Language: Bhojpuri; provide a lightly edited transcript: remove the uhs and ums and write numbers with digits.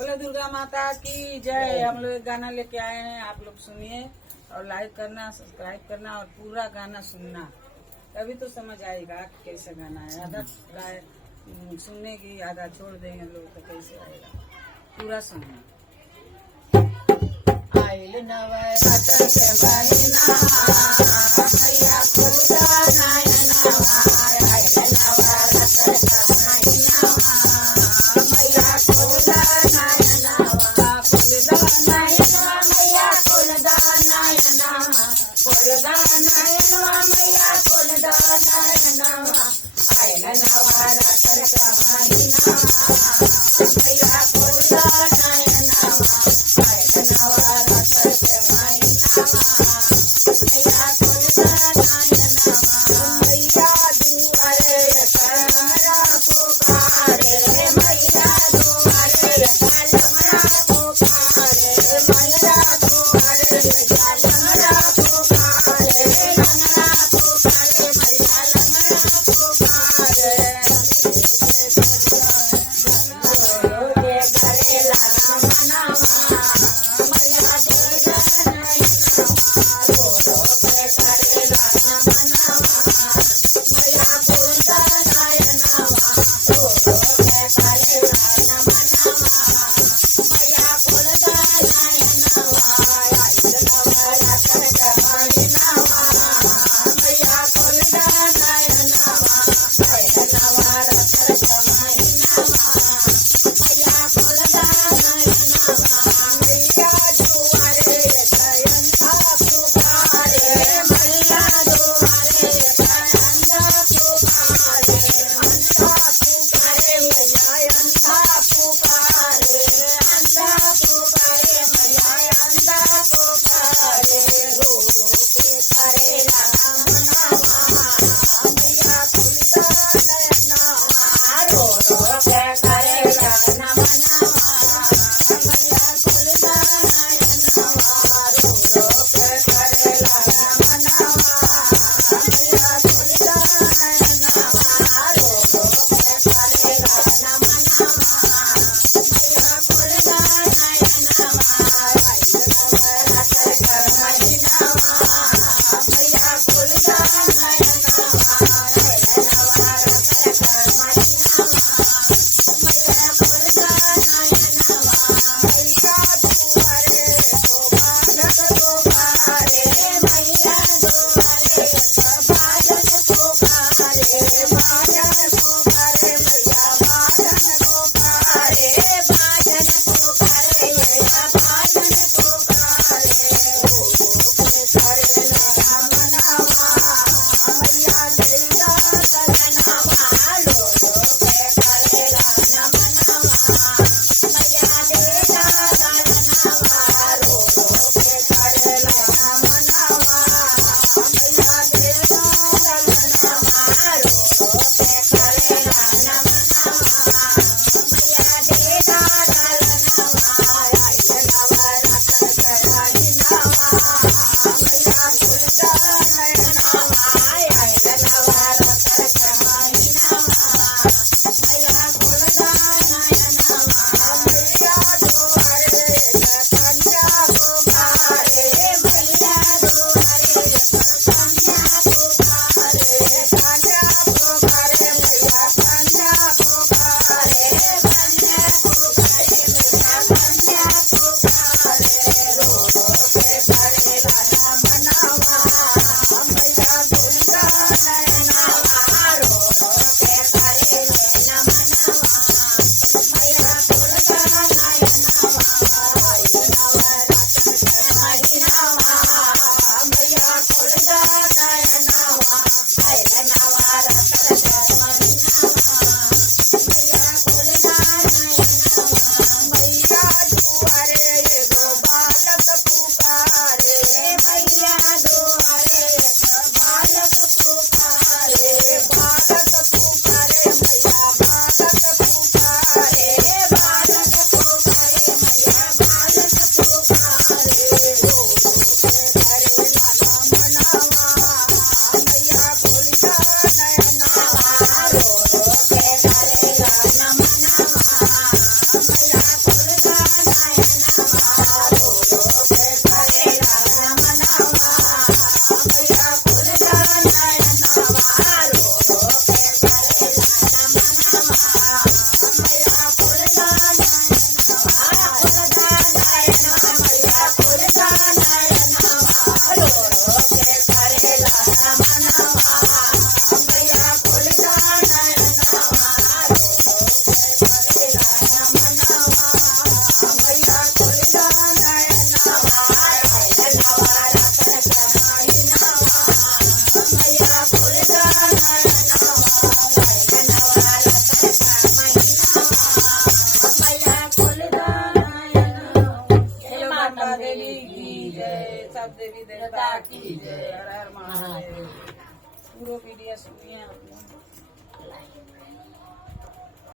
बोले दुर्गा माता की जय। हम लोग एक गाना लेके आए हैं, आप लोग सुनिए और लाइक करना, सब्सक्राइब करना और पूरा गाना सुनना, तभी तो समझ आएगा कि कैसे गाना है। आधा सुनने की आधा छोड़ देंगे लोग तो कैसे आएगा, पूरा सुनना। आइल नवरात्र के महीना, मैया खुलदा नयनवा। आइल नवरात्र के महीना, मैया खुलदा नयनवा। खुलदा नयनवा मैया खुलदा नयनवा। खुलदा नयनवा मैया खुलदा नयनवा। आइल नवरात्र के महीना, मैया खुलदा नयनवा। आइल नवरात्र के महीना, मैया खुलदा सब देवी देवता की जय। हर हर महादेव। पूरा वीडियो सुनिए आप लोग।